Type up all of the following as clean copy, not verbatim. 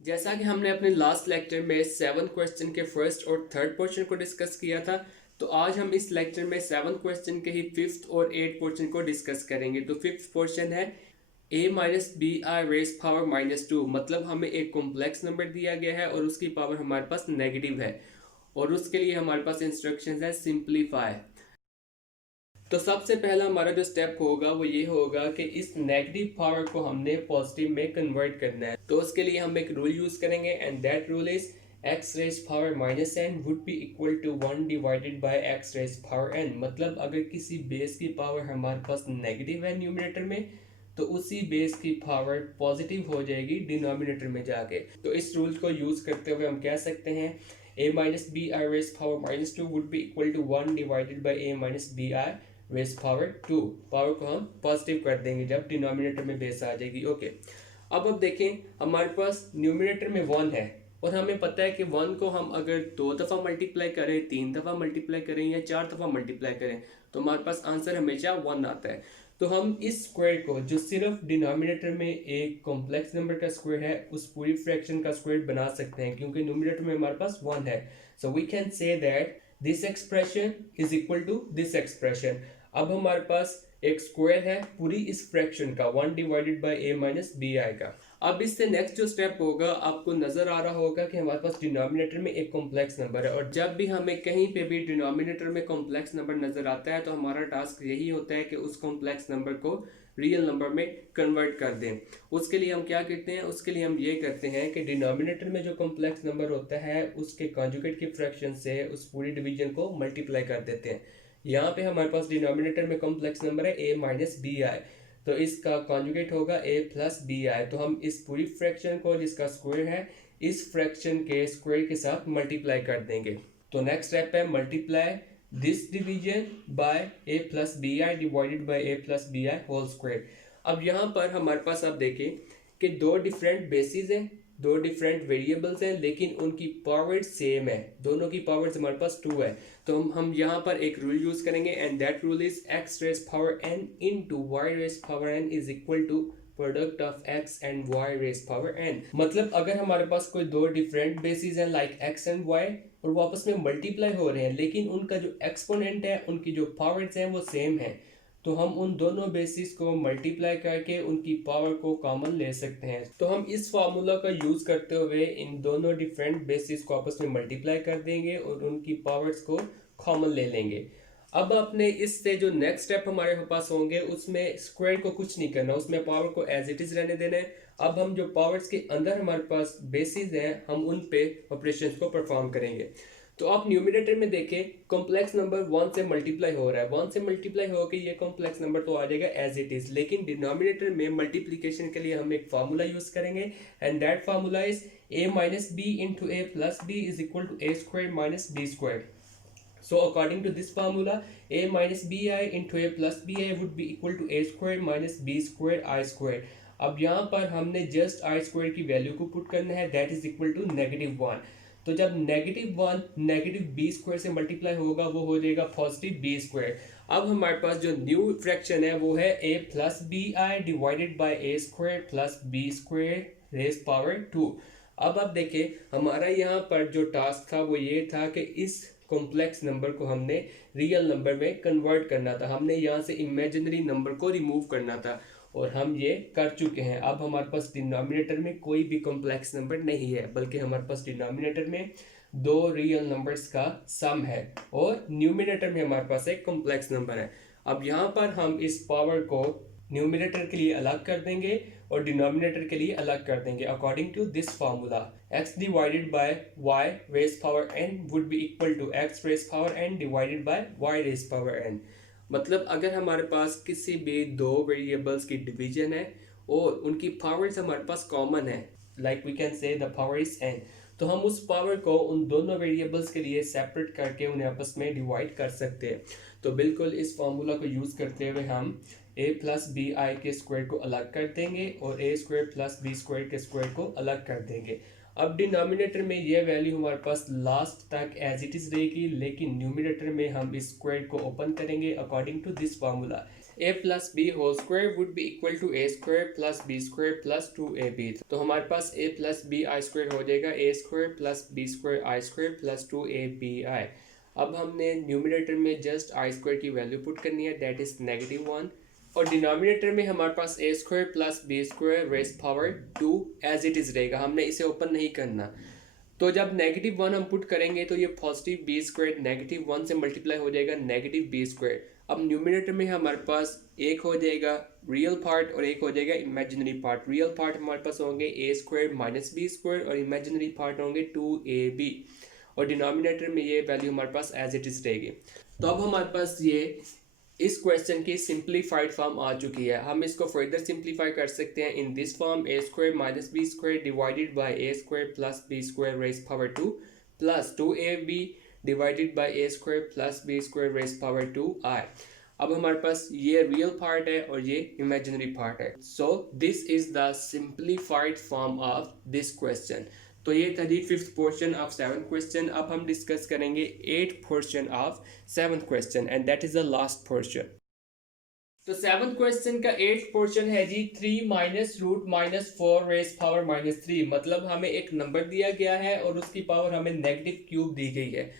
जैसा कि हमने अपने लास्ट लेक्चर में 7 क्वेश्चन के फर्स्ट और थर्ड पोर्शन को डिस्कस किया था, तो आज हम इस लेक्चर में 7 क्वेश्चन के ही फिफ्थ और एट पोर्शन को डिस्कस करेंगे। तो फिफ्थ पोर्शन है a minus B R raise power -2। मतलब हमें एक कॉम्प्लेक्स नंबर दिया गया है और उसकी पावर हमारे पास नेगेटिव है और उसके लिए हमारे पास इंस्ट्रक्शंस है सिंप्लीफाई। तो सबसे पहला हमारा जो स्टेप होगा वो ये होगा कि इस नेगेटिव पावर को हमने पॉजिटिव में कन्वर्ट करना है। तो उसके लिए हम एक रूल यूज करेंगे and that rule is x raise power -n would be equal to 1 divided by x raise power n। मतलब अगर किसी बेस की पावर हमारे पास नेगेटिव है न्यूमरेटर में, तो उसी बेस की पावर पॉजिटिव हो जाएगी डिनोमिनेटर में जाके। तो इस रूल को यूज करते हुए हम कह सकते हैं a minus B R raise power -2 would be equal to 1 divided by a minus B R raise power 2। Power को हम पॉजिटिव कर देंगे जब डिनोमिनेटर में बेस आ जाएगी। ओके, अब देखें हमारे पास न्यूमरेटर में 1 है और हमें पता है कि 1 को हम अगर 2 दफ़ा मल्टीप्लाई करें, 3 दफ़ा मल्टीप्लाई करें या 4 दफ़ा मल्टीप्लाई करें तो हमारे पास आंसर हमेशा 1 आता है। तो हम इस स्क्वायर को जो सिर्फ डिनोमिनेटर में एक कॉम्प्लेक्स नंबर का स्क्वायर है उस पूरी फ्रैक्शन का स्क्वायर बना सकते हैं, क्योंकि न्यूमरेटर में हमारे पास 1 है। So we can say that this expression is equal to this expression. अब हमारे पास एक स्क्वायर है पूरी इस फ्रैक्शन का 1 divided by a minus B I का। अब इससे नेक्स्ट जो स्टेप होगा, आपको नजर आ रहा होगा कि हमारे पास डिनोमिनेटर में एक कॉम्प्लेक्स नंबर है और जब भी हमें कहीं पे भी डिनोमिनेटर में कॉम्प्लेक्स नंबर नजर आता है तो हमारा टास्क यही होता है कि उस कॉम्प्लेक्स नंबर को रियल नंबर में कन्वर्ट कर दें। उसके लिए हम क्या करते हैं, उसके लिए हम ये करते हैं कि डिनोमिनेटर में जो कॉम्प्लेक्स नंबर होता है उसके कॉन्जुगेट की फ्रैक्शन से उस पूरी डिवीजन को मल्टीप्लाई कर देते हैं। यहाँ पे हमारे पास डिनोमिनेटर में कॉम्प्लेक्स नंबर है a माइनस बी आई, तो इसका कॉन्जुगेट होगा a प्लस बी आई। तो हम इस पूरी फ्रैक्शन को जिसका स्क्वायर है इस फ्रैक्शन के स्क्वायर के साथ मल्टीप्लाई कर देंगे। तो नेक्स्ट स्टेप है multiply this division by a plus B I divided by a plus B I whole square. अब यहाँ पर हमारे पास आप देखें कि दो डिफरेंट बेसिस हैं, दो डिफरेंट वेरिएबल्स हैं, लेकिन उनकी पावर सेम है। दोनों की पावर्स हमारे पास 2 है। तो हम यहाँ पर एक रूल यूज करेंगे and that rule is x raise power n into y raise power n is equal to product of x and y raise power n। मतलब अगर हमारे पास कोई दो डिफरेंट बेसिस हैं लाइक x एंड y और वो आपस में मल्टीप्लाई हो रहे हैं, लेकिन उनका जो एक्सपोनेंट है, उनकी जो पावर्स हैं वो सेम है, तो हम उन दोनों बेसिस को मल्टीप्लाई करके उनकी पावर को कॉमन ले सकते हैं। तो हम इस फार्मूला का यूज करते हुए इन दोनों डिफरेंट बेसिस को आपस में मल्टीप्लाई कर देंगे और उनकी पावर्स को कॉमन ले लेंगे। अब अपने इससे जो नेक्स्ट स्टेप हमारे पास होंगे उसमें स्क्वायर को कुछ नहीं करना, उसमें पावर को एज इट इज रहने देना है। अब हम जो पावर्स के अंदर हमारे पास बेसिस हैं हम उन पे ऑपरेशंस को परफॉर्म करेंगे। तो आप न्यूमिनेटर में देखें कॉम्प्लेक्स नंबर 1 से मल्टीप्लाई हो रहा है, 1 से मल्टीप्लाई होकर ये कॉम्प्लेक्स नंबर तो आ जाएगा एज इट इज, लेकिन डिनोमिनेटर में मल्टीप्लिकेशन के लिए हम एक फार्मूला यूज करेंगे and that formula is a minus B into A plus B is equal to A square minus B square. So according to this formula, a minus bi into a plus bi would be equal to a square minus b square I square। अब यहाँ पर हमने just I square की value को put करना है, that is equal to -1। तो जब -1 नेगेटिव बी स्क्वायर से मल्टीप्लाई होगा वो हो जाएगा पॉजिटिव बी स्क्वायर। अब हमारे पास जो न्यू फ्रैक्शन है वो है a plus B I divided by A square plus B square raise power 2। अब आप देखें हमारा यहाँ पर जो टास्क था वो ये था कि इस कॉम्प्लेक्स नंबर को हमने रियल नंबर में कन्वर्ट करना था, हमने यहाँ से इमेजिनरी नंबर को रिमूव करना था और हम ये कर चुके हैं। अब हमारे पास डिनोमिनेटर में कोई भी कॉम्प्लेक्स नंबर नहीं है, बल्कि हमारे पास डिनोमिनेटर में दो रियल नंबर्स का सम है और न्यूमिनेटर में हमारे पास एक कॉम्प्लेक्स नंबर है। अब यहाँ पर हम इस पावर को न्यूमिनेटर के लिए अलग कर देंगे और डिनोमिनेटर के लिए अलग कर देंगे according to this formula. x divided by y raise power n would be equal to x raise power n divided by y raise power n। मतलब अगर हमारे पास किसी भी दो वेरिएबल्स की डिवीजन है और उनकी पावर्स हमारे पास कॉमन है, like we can say the power is n, तो हम उस पावर को उन दोनों वेरिएबल्स के लिए सेपरेट करके उन्हें आपस में डिवाइड कर सकते हैं। तो बिल्कुल इस फार्मूला को यूज करते हुए हम a प्लस बी आई के स्क्वायर को अलग कर देंगे और a square plus B square के स्क्वायर को अलग कर देंगे। अब डिनोमिनेटर में ये वैल्यू हमारे पास लास्ट तक एज इट इज रहेगी, लेकिन न्यूमिनेटर में हम इस स्क्वायर को ओपन करेंगे according to this formula. a plus B whole square would be equal to A square plus B square plus 2ab। तो हमारे पास a plus B I square हो जाएगा a square plus B square I square plus 2abi। अब हमने numerator में just I square की value put करनी है, दैट इज -1, और डिनोमिनेटर में हमारे पास a square plus B square raise power 2 as it is रहेगा, हमने इसे ओपन नहीं करना। तो जब -1 हम पुट करेंगे तो ये पॉजिटिव बी स्क्वायर -1 से मल्टीप्लाई हो जाएगा नेगेटिव बी स्क्वायर। अब न्यूमिनेटर में हमारे पास एक हो जाएगा रियल पार्ट और एक हो जाएगा इमेजिनरी पार्ट। रियल पार्ट हमारे पास होंगे a square minus B square और इमेजिनरी पार्ट होंगे 2ab, और डिनोमिनेटर में ये वैल्यू हमारे पास एज इट इज़ रहेगी। तो अब हमारे पास ये इस क्वेश्चन की सिंप्लीफाइड फॉर्म आ चुकी है। हम इसको फर्दर सिंप्लीफाई कर सकते हैं in this form a square minus B square divided by a square plus B square raise power 2 plus 2ab divided by a square plus B square raise power 2i। अब हमारे पास ये real part है और ये imaginary part है। So this is the simplified form of this question. तो ये था जी 5th portion of 7th question. अब हम डिस्कस करेंगे 8th portion of 7th question and that is the last portion. तो 7th क्वेश्चन का 8th पोर्शन है G 3 minus root minus 4 raise power -3। मतलब हमें एक नंबर दिया गया है और उसकी पावर हमें नेगेटिव क्यूब दी गई है।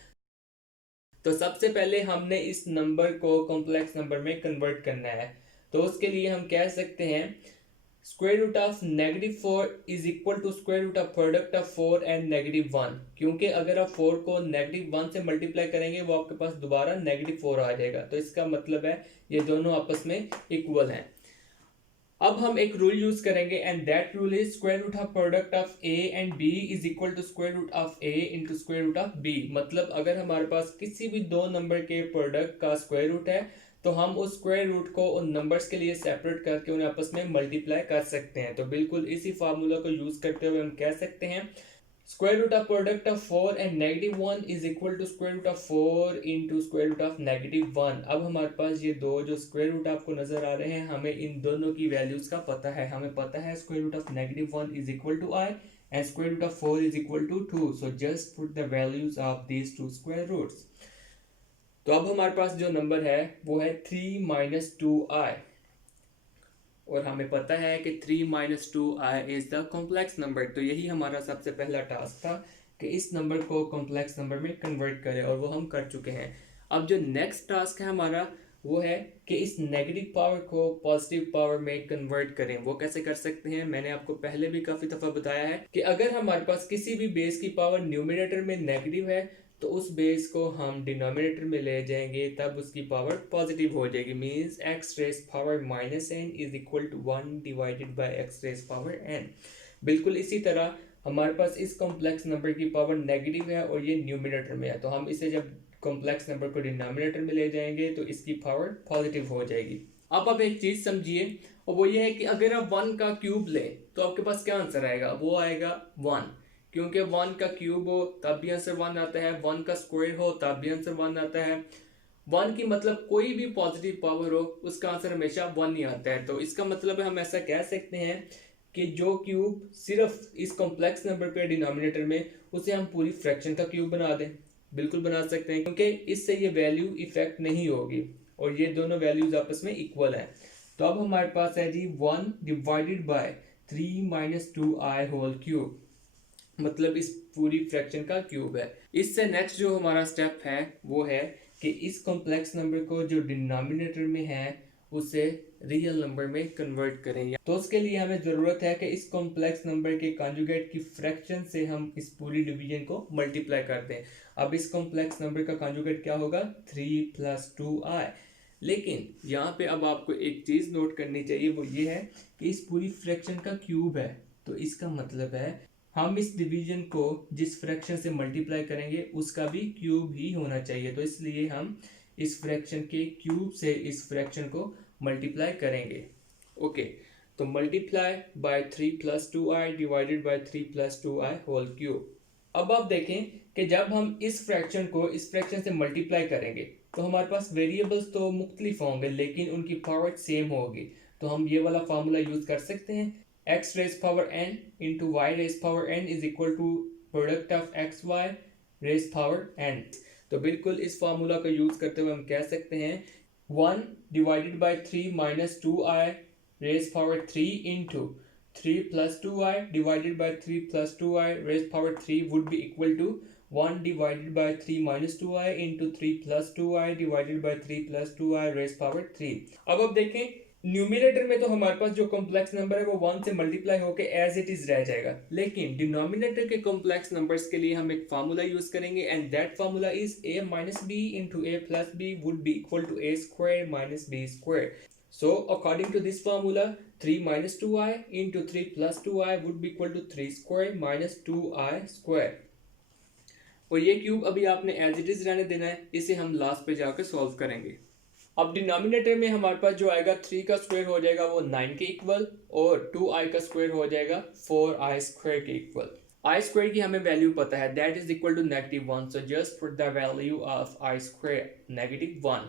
तो सबसे पहले हमने इस नंबर को कॉम्प्लेक्स नंबर में कन्वर्ट करना है। तो उसके लिए हम कह सकते हैं square root of -4 is equal to square root of product of 4 and -1, क्योंकि अगर आप 4 को -1 से मल्टीप्लाई करेंगे वो आपके पास दोबारा -4 आ जाएगा। तो इसका मतलब है ये दोनों आपस में इक्वल हैं। अब हम एक रूल यूज करेंगे and that rule is square root of product of a and b is equal to square root of a into square root of b। मतलब अगर हमारे पास किसी भी दो नंबर के प्रोडक्ट का स्क्वायर रूट है तो हम उस स्क्वायर रूट को उन नंबर्स के लिए सेपरेट करके उन्हें आपस में मल्टीप्लाई कर सकते हैं। तो बिल्कुल इसी फार्मूला को यूज करते हुए हम कह सकते हैं square root of product of 4 and -1 is equal to square root of 4 into square root of -1। अब हमारे पास ये दो जो स्क्वायर रूट आपको नजर आ रहे हैं, हमें इन दोनों की वैल्यूज का पता है। हमें पता है square root of -1 is equal to i and square root of 4 is equal to 2। So just put the values of these two square roots. तो अब हमारे पास जो नंबर है वो है 3 माइनस 2i, और हमें पता है कि 3 minus 2i is the complex number. तो यही हमारा सबसे पहला टास्क था कि इस नंबर को कॉम्प्लेक्स नंबर में कन्वर्ट करें, और वो हम कर चुके हैं। अब जो नेक्स्ट टास्क है हमारा वो है कि इस नेगेटिव पावर को पॉजिटिव पावर में कन्वर्ट करें। वो कैसे कर सकते हैं, मैंने आपको पहले भी काफ़ी दफ़ा बताया है कि अगर हमारे पास किसी भी बेस की पावर न्यूमिनेटर में नेगेटिव है तो उस बेस को हम डिनोमिनेटर में ले जाएंगे, तब उसकी पावर पॉजिटिव हो जाएगी। Means x raise power -n is equal to 1 divided by x raise power n। बिल्कुल इसी तरह हमारे पास इस कॉम्प्लेक्स नंबर की पावर नेगेटिव है और ये न्यूमिनेटर में है, तो हम इसे जब कॉम्प्लेक्स नंबर को डिनोमिनेटर में ले जाएंगे तो इसकी पावर पॉजिटिव हो जाएगी। अब आप एक चीज़ समझिए, और वो ये है कि अगर आप 1 का क्यूब लें तो आपके पास क्या आंसर आएगा, वो आएगा 1, क्योंकि 1 का क्यूब हो तब भी आंसर 1 आता है, 1 का स्क्वायर हो तब भी आंसर 1 आता है। 1 की मतलब कोई भी पॉजिटिव पावर हो उसका आंसर हमेशा 1 ही आता है। तो इसका मतलब है हम ऐसा कह सकते हैं कि जो क्यूब सिर्फ इस कॉम्प्लेक्स नंबर पे डिनोमिनेटर में, उसे हम पूरी फ्रैक्शन का क्यूब बना दें। बिल्कुल बना सकते हैं, क्योंकि इससे ये वैल्यू इफेक्ट नहीं होगी और ये दोनों वैल्यूज आपस में इक्वल है। तो अब हमारे पास है G 1 divided by 3 minus 2i whole cube, मतलब इस पूरी फ्रैक्शन का क्यूब है। इससे नेक्स्ट जो हमारा स्टेप है वो है कि इस कॉम्प्लेक्स नंबर को जो डिनोमिनेटर में है उसे रियल नंबर में कन्वर्ट करें। तो उसके लिए हमें ज़रूरत है कि इस कॉम्प्लेक्स नंबर के कॉन्जुगेट की फ्रैक्शन से हम इस पूरी डिवीजन को मल्टीप्लाई कर दें। अब इस कॉम्प्लेक्स नंबर का कॉन्जुगेट क्या होगा, 3 + 2i। लेकिन यहाँ पे अब आपको एक चीज़ नोट करनी चाहिए, वो ये है कि इस पूरी फ्रैक्शन का क्यूब है, तो इसका मतलब है हम इस डिवीजन को जिस फ्रैक्शन से मल्टीप्लाई करेंगे उसका भी क्यूब ही होना चाहिए। तो इसलिए हम इस फ्रैक्शन के क्यूब से इस फ्रैक्शन को मल्टीप्लाई करेंगे। ओके, तो multiply by 3 + 2i divided by 3 + 2i whole cube. अब आप देखें कि जब हम इस फ्रैक्शन को इस फ्रैक्शन से मल्टीप्लाई करेंगे तो हमारे पास वेरिएबल्स तो मुख्तलिफ होंगे लेकिन उनकी पावर सेम होगी। तो हम ये वाला फार्मूला यूज कर सकते हैं, x raise power n into y raise power n is equal to product of X Y raise power n। तो बिल्कुल इस फार्मूला का यूज करते हुए हम कह सकते हैं 1 divided by 3 minus 2i raised power 3 into 3 plus 2i divided by 3 plus 2i raised power 3 would be equal to 1 divided by 3 minus 2i into 3 plus 2i divided by 3 plus 2i raised power 3। अब देखें numerator में तो हमारे पास जो complex number है वो 1 से multiply होकर एज इट इज रह जाएगा, लेकिन डिनोमिनेटर के कॉम्प्लेक्स नंबर्स के लिए हम एक फार्मूला यूज करेंगे and that formula is a minus B into a plus B would be equal to a square minus b square. So according to this formula 3 minus 2i into 3 plus 2i would be equal to 3 square minus 2i square। और ये cube अभी आपने as it is रहने देना है, इसे हम last पे जाकर सॉल्व करेंगे। अब डिनोमिनेटर में हमारे पास जो आएगा 3 का स्क्वायर हो जाएगा वो 9 के इक्वल और 2i का स्क्वायर हो जाएगा 4i स्क्वायर के इक्वल। i स्क्वायर की हमें वैल्यू पता है that is equal to -1, so just put the value of i square -1।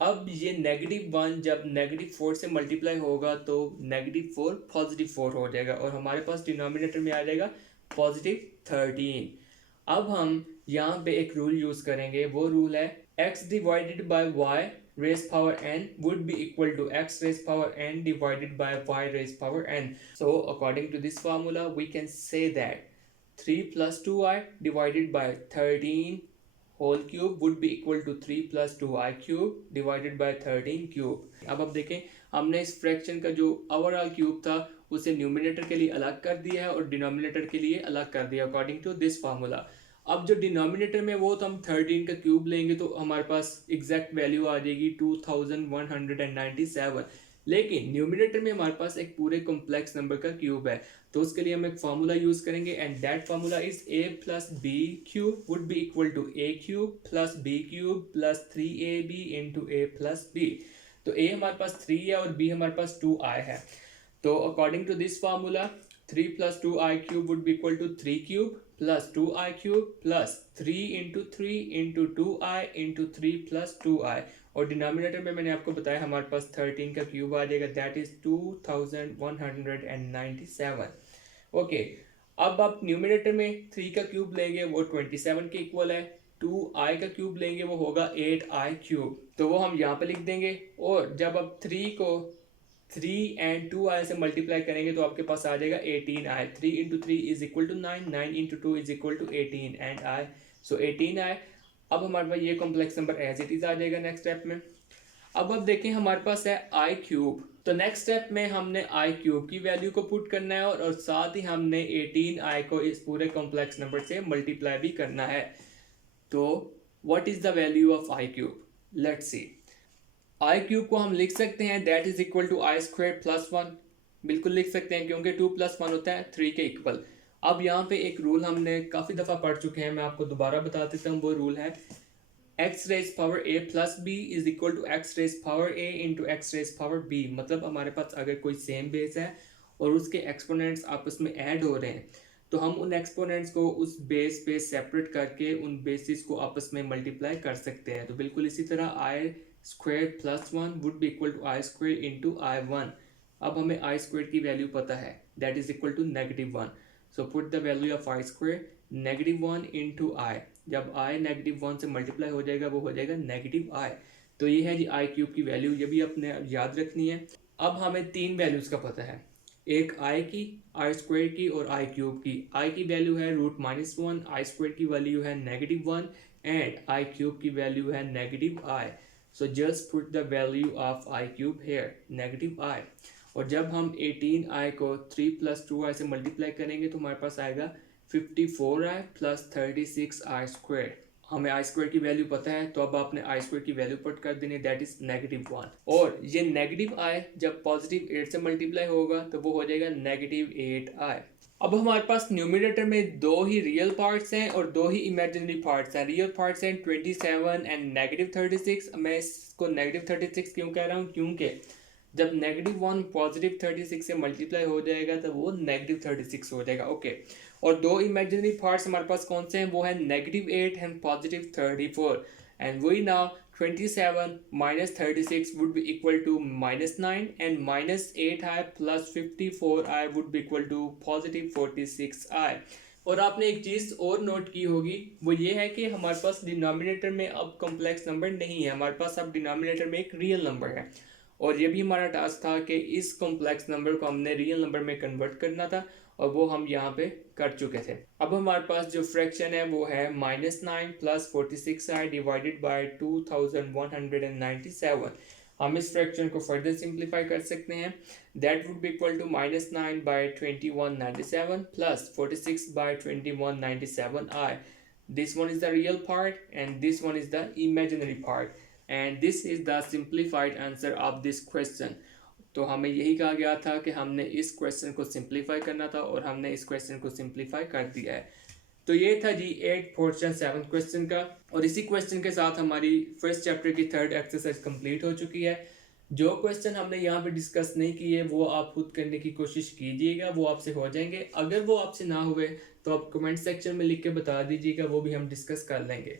अब ये -1 जब -4 से मल्टीप्लाई होगा तो -4 +4 हो जाएगा और हमारे पास डिनोमिनेटर में आ जाएगा +13। अब हम यहाँ पे एक रूल यूज करेंगे, वो रूल है x divided by y raised power n would be equal to x raised power n divided by y raised power n। So according to this formula we can say that 3 plus 2i divided by 13 whole cube would be equal to 3 plus 2i cube divided by 13 cube। अब देखें हमने इस fraction का जो overall cube था उसे numerator के लिए अलग कर दिया है और डिनोमिनेटर के लिए अलग कर दिया अकॉर्डिंग टू दिस फार्मूला। अब जो डिनोमिनेटर में वो तो हम 13 का क्यूब लेंगे तो हमारे पास एग्जैक्ट वैल्यू आ जाएगी 2197, लेकिन न्यूमिनेटर में हमारे पास एक पूरे कॉम्प्लेक्स नंबर का क्यूब है तो उसके लिए हम एक फार्मूला यूज करेंगे and that formula is a plus B cube would be equal to a cube plus b cube plus 3ab into a plus b। तो a हमारे पास 3 है और b हमारे पास 2i है, तो according to this formula 3 plus 2i cube would be equal to 3 cube plus 2i cube plus 3 into 3 into 2i into 3 plus 2i और denominator में मैंने आपको बताया हमारे पास 13 का क्यूब आ जाएगा दैट इज 2197। ओके, अब आप न्यूमिनेटर में 3 का क्यूब लेंगे वो 27 के इक्वल है, 2i का क्यूब लेंगे वो होगा 8i क्यूब, तो वो हम यहाँ पे लिख देंगे और जब आप 3 को 3 एंड 2i से मल्टीप्लाई करेंगे तो आपके पास आ जाएगा 18i। 3 into 3 is equal to 9, 9 into 2 is equal to 18 and i, so 18i। अब हमारे पास ये complex number as it is आ जाएगा नेक्स्ट स्टेप में। अब देखें हमारे पास है i क्यूब, तो नेक्स्ट स्टेप में हमने i क्यूब की वैल्यू को पुट करना है और साथ ही हमने 18i को इस पूरे कॉम्प्लेक्स नंबर से मल्टीप्लाई भी करना है। तो what is the value of i cube, let's see. I cube को हम लिख सकते हैं that is equal to I square plus 1, बिल्कुल लिख सकते हैं क्योंकि 2 + 1 होता है 3 के इक्वल। अब यहाँ पे एक रूल हमने काफ़ी दफ़ा पढ़ चुके हैं, मैं आपको दोबारा बता देता हूँ। वो रूल है x raise power a plus B is equal to x raise power a into X raise power b। मतलब हमारे पास अगर कोई सेम बेस है और उसके एक्सपोनेंट्स आपस में ऐड हो रहे हैं तो हम उन एक्सपोनेंट्स को उस बेस पे सेपरेट करके उन बेसिस को आपस में मल्टीप्लाई कर सकते हैं। तो बिल्कुल इसी तरह I square plus 1 would be equal to I square into i1। अब हमें आई स्क्वायर की वैल्यू पता है that is equal to -1, so put the value of I square -1 into I. जब i -1 से मल्टीप्लाई हो जाएगा वो हो जाएगा -i। तो ये है जी आई क्यूब की वैल्यू, ये भी अपने याद रखनी है। अब हमें 3 वैल्यूज़ का पता है, एक i की, आई स्क्वायर की और आई क्यूब की। i की वैल्यू है √-1, आई स्क्वायर की वैल्यू है -1 एंड आई क्यूब की वैल्यू है -i। So just put the value of i cube here, -i। और जब हम 18i को 3 + 2i से मल्टीप्लाई करेंगे तो हमारे पास आएगा 54i + 36i स्क्वायर। हमें i स्क्वायर की वैल्यू पता है तो अब आपने i स्क्वायर की वैल्यू पुट कर देनी, दैट इज -1। और ये -i जब +8 से मल्टीप्लाई होगा तो वो हो जाएगा -8i। अब हमारे पास न्यूमिनेटर में 2 ही रियल पार्ट्स हैं और 2 ही इमेजिनरी पार्ट्स हैं। रियल पार्ट्स हैं 27 एंड -36। मैं इसको -36 क्यों कह रहा हूँ, क्योंकि जब -1 +36 से मल्टीप्लाई हो जाएगा तो वो -36 हो जाएगा। ओके, और 2 इमेजिनरी पार्ट्स हमारे पास कौन से हैं, वो है -8 एंड +34 एंड वही now 27 minus 36 would be equal to -9 and -8i plus 54i would be equal to +46i। और आपने एक चीज़ और नोट की होगी, वो ये है कि हमारे पास डिनोमिनेटर में अब कॉम्प्लेक्स नंबर नहीं है, हमारे पास अब डिनोमिनेटर में एक रियल नंबर है। और ये भी हमारा टास्क था कि इस कॉम्प्लेक्स नंबर को हमने रियल नंबर में कन्वर्ट करना था, और वो हम यहाँ पे कर चुके थे। अब हमारे पास जो फ्रैक्शन है वो है -9 + 46i डिवाइडेड बाय 2197। हम इस फ्रैक्शन को फर्दर सिंप्लीफाई कर सकते हैं। That would be equal to -9/2197 + 46/2197i. This one is the real part and this one is the imaginary part, and this is the simplified answer of this question. तो हमें यही कहा गया था कि हमने इस क्वेश्चन को सिंप्लीफाई करना था, और हमने इस क्वेश्चन को सिंप्लीफाई कर दिया है। तो ये था जी 8 पोर्शन 7 क्वेश्चन का, और इसी क्वेश्चन के साथ हमारी फर्स्ट चैप्टर की थर्ड एक्सरसाइज कंप्लीट हो चुकी है। जो क्वेश्चन हमने यहाँ पे डिस्कस नहीं किए वो आप खुद करने की कोशिश कीजिएगा, वो आपसे हो जाएंगे। अगर वो आपसे ना हुए तो आप कमेंट सेक्शन में लिख के बता दीजिएगा, वो भी हम डिस्कस कर लेंगे।